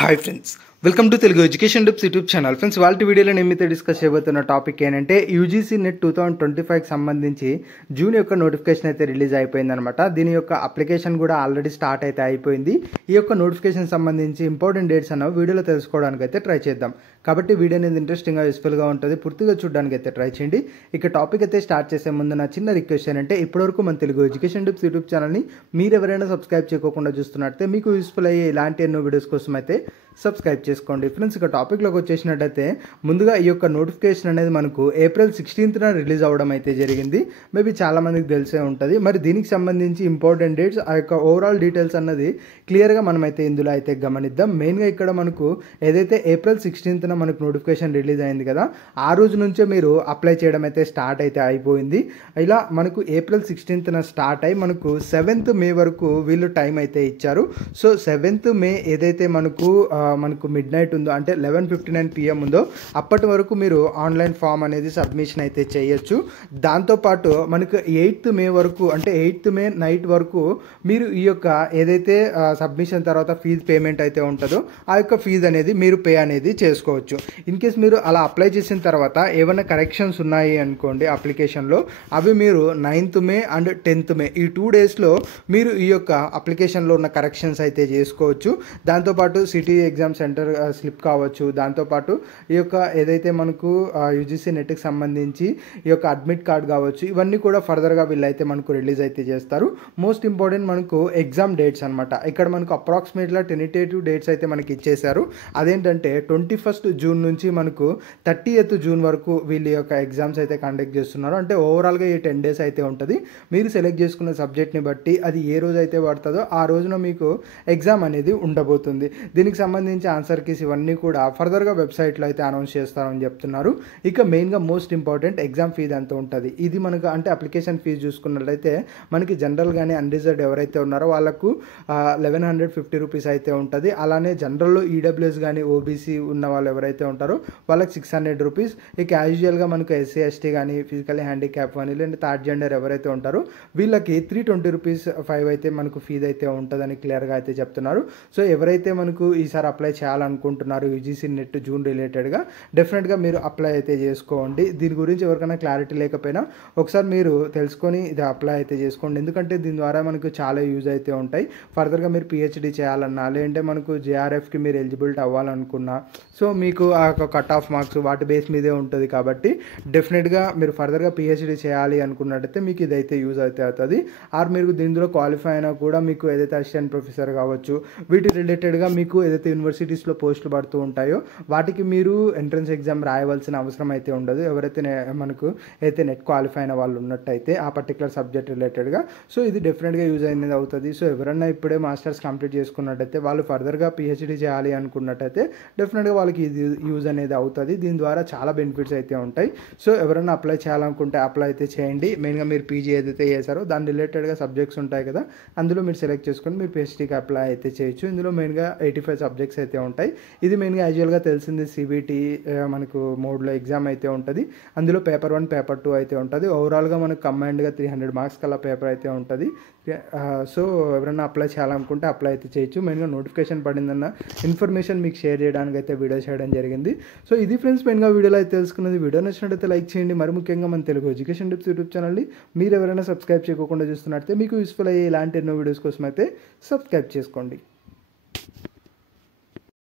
Hi friends, welcome to Telugu education tips YouTube channel. Friends, వాళ్ళ వీడియోలో నేను మీతో డిస్కస్ చేయబోతున్న టాపిక్ ఏంటంటే యూజీసీ నెట్ 2025కి సంబంధించి జూన్ యొక్క నోటిఫికేషన్ అయితే రిలీజ్ అయిపోయిందనమాట. దీని యొక్క అప్లికేషన్ కూడా ఆల్రెడీ స్టార్ట్ అయితే అయిపోయింది. ఈ యొక్క నోటిఫికేషన్ సంబంధించి ఇంపార్టెంట్ డేట్స్ అన్న వీడియోలో తెలుసుకోవడానికి అయితే ట్రై చేద్దాం. కాబట్టి వీడియో అనేది ఇంట్రెస్టింగ్గా యూస్ఫుల్గా ఉంటుంది, పూర్తిగా చూడడానికి అయితే ట్రై చేయండి. ఇక టాపిక్ అయితే స్టార్ట్ చేసే ముందు నా చిన్న రిక్వెస్ట్ ఏంటంటే ఇప్పటివరకు మన తెలుగు ఎడ్యుకేషన్ టిప్స్ యూట్యూబ్ ఛానల్ని మీరు ఎవరైనా సబ్స్క్రైబ్ చేయకుండా చూస్తున్నట్టే మీకు యూస్ఫుల్ అయ్యే ఇలాంటి ఎన్నో వీడియోస్ కోసం అయితే సబ్స్క్రైబ్ చేసుకోండి. ఫ్రెండ్స్, ఇక టాపిక్లోకి వచ్చేసినట్టయితే ముందుగా ఈ యొక్క నోటిఫికేషన్ అనేది మనకు ఏప్రిల్ 16th రిలీజ్ అవ్వడం అయితే జరిగింది. మేబీ చాలామందికి తెలిసే ఉంటుంది. మరి దీనికి సంబంధించి ఇంపార్టెంట్ డేట్స్, ఆ యొక్క ఓవరాల్ డీటెయిల్స్ అన్నది క్లియర్గా మనమైతే ఇందులో అయితే గమనిద్దాం. మెయిన్గా ఇక్కడ మనకు ఏదైతే ఏప్రిల్ 16th మనకు నోటిఫికేషన్ రిలీజ్ అయింది కదా, ఆ రోజు నుంచే మీరు అప్లై చేయడం అయితే స్టార్ట్ అయితే అయిపోయింది. ఇలా మనకు ఏప్రిల్ 16th స్టార్ట్ అయ్యి మనకు 7th మే వరకు వీళ్ళు టైం అయితే ఇచ్చారు. సో 7th మే ఏదైతే మనకు మిడ్ నైట్ ఉందో, అంటే 11:59 PM ఉందో, అప్పటి వరకు మీరు ఆన్లైన్ ఫామ్ అనేది సబ్మిషన్ అయితే చేయొచ్చు. దాంతోపాటు మనకు 8th మే వరకు, అంటే 8th మే నైట్ వరకు మీరు ఈ యొక్క ఏదైతే సబ్మిషన్ తర్వాత ఫీజు పేమెంట్ అయితే ఉంటుందో ఆ యొక్క ఫీజు అనేది మీరు పే అనేది చేసుకోవచ్చు. ఇన్ కేస్ మీరు అలా అప్లై చేసిన తర్వాత ఏమైనా కరెక్షన్స్ ఉన్నాయి అనుకోండి అప్లికేషన్లో, అవి మీరు 9th మే అండ్ 10th మే ఈ 2 డేస్లో మీరు ఈ యొక్క అప్లికేషన్లో ఉన్న కరెక్షన్స్ అయితే చేసుకోవచ్చు. దాంతోపాటు సిటీ ఎగ్జామ్ సెంటర్ స్లిప్ కావచ్చు, దాంతోపాటు ఈ యొక్క ఏదైతే మనకు యూజీసీ నెట్కి సంబంధించి ఈ యొక్క అడ్మిట్ కార్డ్ కావచ్చు, ఇవన్నీ కూడా ఫర్దర్గా వీళ్ళైతే మనకు రిలీజ్ అయితే చేస్తారు. మోస్ట్ ఇంపార్టెంట్ మనకు ఎగ్జామ్ డేట్స్ అనమాట. ఇక్కడ మనకు అప్రాక్సిమేట్గా టెంటేటివ్ డేట్స్ అయితే మనకి ఇచ్చేశారు. అదేంటంటే 21st జూన్ నుంచి మనకు 30th జూన్ వరకు వీళ్ళ యొక్క ఎగ్జామ్స్ అయితే కండక్ట్ చేస్తున్నారు. అంటే ఓవరాల్గా ఈ 10 days అయితే ఉంటుంది. మీరు సెలెక్ట్ చేసుకున్న సబ్జెక్ట్ని బట్టి అది ఏ రోజు అయితే పడుతుందో ఆ రోజున మీకు ఎగ్జామ్ అనేది ఉండబోతుంది. దీనికి సంబంధించి ఆన్సర్ కీస్ ఇవన్నీ కూడా ఫర్దర్గా వెబ్సైట్లో అయితే అనౌన్స్ చేస్తారని చెప్తున్నారు. ఇక మెయిన్గా మోస్ట్ ఇంపార్టెంట్ ఎగ్జామ్ ఫీజు ఎంత ఉంటుంది, ఇది మనకు అంటే అప్లికేషన్ ఫీజు చూసుకున్నట్లయితే మనకి జనరల్ కానీ అన్రిజర్వ్డ్ ఎవరైతే ఉన్నారో వాళ్ళకు 1150 రూపీస్ అయితే ఉంటుంది. అలానే జనరల్లో ఈడబ్ల్యూఎస్ కానీ ఓబీసీ ఉన్న వాళ్ళు ఎవరైతే ఉంటారో వాళ్ళకి 600 రూపీస్. ఇక యాజువల్గా మనకు ఎస్సీ ఎస్టీ కానీ ఫిజికల్లీ హ్యాండిక్యాప్ కానీ లేదంటే థర్డ్ జెండర్ ఎవరైతే ఉంటారో వీళ్ళకి 320 రూపీస్ 5 అయితే మనకు ఫీజు అయితే ఉంటుందని క్లియర్గా అయితే చెప్తున్నారు. సో ఎవరైతే మనకు ఈసారి అప్లై చేయాలనుకుంటున్నారు యూజీసీ నెట్ జూన్ రిలేటెడ్గా, డెఫినెట్గా మీరు అప్లై అయితే చేసుకోండి. దీని గురించి ఎవరికైనా క్లారిటీ లేకపోయినా ఒకసారి మీరు తెలుసుకొని ఇది అప్లై అయితే చేసుకోండి. ఎందుకంటే దీని ద్వారా మనకు చాలా యూజ్ అయితే ఉంటాయి. ఫర్దర్గా మీరు పిహెచ్డీ చేయాలన్నా, లేదంటే మనకు జేఆర్ఎఫ్కి మీరు ఎలిజిబిలిటీ అవ్వాలనుకున్నా, సో మీకు ఆ కట్ ఆఫ్ మార్క్స్ వాటి బేస్ మీదే ఉంటుంది. కాబట్టి డెఫినెట్గా మీరు ఫర్దర్గా పిహెచ్డీ చేయాలి అనుకున్నట్టయితే మీకు ఇదైతే యూజ్ అయితే అవుతుంది. ఆర్ మీరు దీనిలో క్వాలిఫై అయినా కూడా మీకు ఏదైతే అసిస్టెంట్ ప్రొఫెసర్ కావచ్చు, వీటి రిలేటెడ్గా మీకు ఏదైతే యూనివర్సిటీస్లో పోస్టులు పడుతూ ఉంటాయో వాటికి మీరు ఎంట్రన్స్ ఎగ్జామ్ రాయవలసిన అవసరం అయితే ఉండదు. ఎవరైతే మనకు అయితే నెట్ క్వాలిఫై అయిన వాళ్ళు ఉన్నట్టయితే ఆ పర్టికులర్ సబ్జెక్ట్ రిలేటెడ్గా, సో ఇది డెఫినెట్గా యూజ్ అనేది అవుతుంది. సో ఎవరైనా ఇప్పుడే మాస్టర్స్ కంప్లీట్ చేసుకున్నట్టయితే వాళ్ళు ఫర్దర్గా పిహెచ్డీ చేయాలి అనుకున్నట్టయితే డెఫినెట్గా వాళ్ళకి ఇది యూజ్ అనేది అవుతుంది. దీని ద్వారా చాలా బెనిఫిట్స్ అయితే ఉంటాయి. సో ఎవరైనా అప్లై చేయాలనుకుంటే అప్లై అయితే చేయండి. మెయిన్గా మీరు పీజీ ఏదైతే చేశారో దాని రిలేటెడ్గా సబ్జెక్ట్స్ ఉంటాయి కదా, అందులో మీరు సెలెక్ట్ చేసుకొని మీరు పిహెచ్డీకి అప్లై అయితే చేయొచ్చు. ఇందులో మెయిన్గా 85 సబ్జెక్ట్స్ అయితే ఉంటాయి. ఇది మెయిన్గా యాజువల్గా తెలిసింది సిబిటి మనకు మోడ్లో ఎగ్జామ్ అయితే ఉంటుంది. అందులో పేపర్ 1 పేపర్ 2 అయితే ఉంటుంది. ఓవరాల్గా మనకు కంబైన్డ్గా 300 మార్క్స్ కల్లా పేపర్ అయితే ఉంటుంది. సో ఎవరైనా అప్లై చేయాలనుకుంటే అప్లై అయితే చేయొచ్చు. మెయిన్గా నోటిఫికేషన్ పడిందన్న ఇన్ఫర్మేషన్ మీకు షేర్ చేయడానికి అయితే వీడియో చేయడం జరిగింది. సో ఇది ఫ్రెండ్స్ మెయిన్గా వీడియోలో అయితే తెలుసుకున్నది. వీడియో నచ్చినట్టయితే లైక్ చేయండి. మరి ముఖ్యంగా మన తెలుగు ఎడ్యుకేషన్ టిప్స్ యూట్యూబ్ ఛానల్ని మీరు ఎవరైనా సబ్స్క్రైబ్ చేయకుండా చూస్తున్నట్టయితే మీకు యూస్ఫుల్ అయ్యే ఇలాంటి ఎన్నో వీడియోస్ కోసం అయితే సబ్స్క్రైబ్ చేసుకోండి.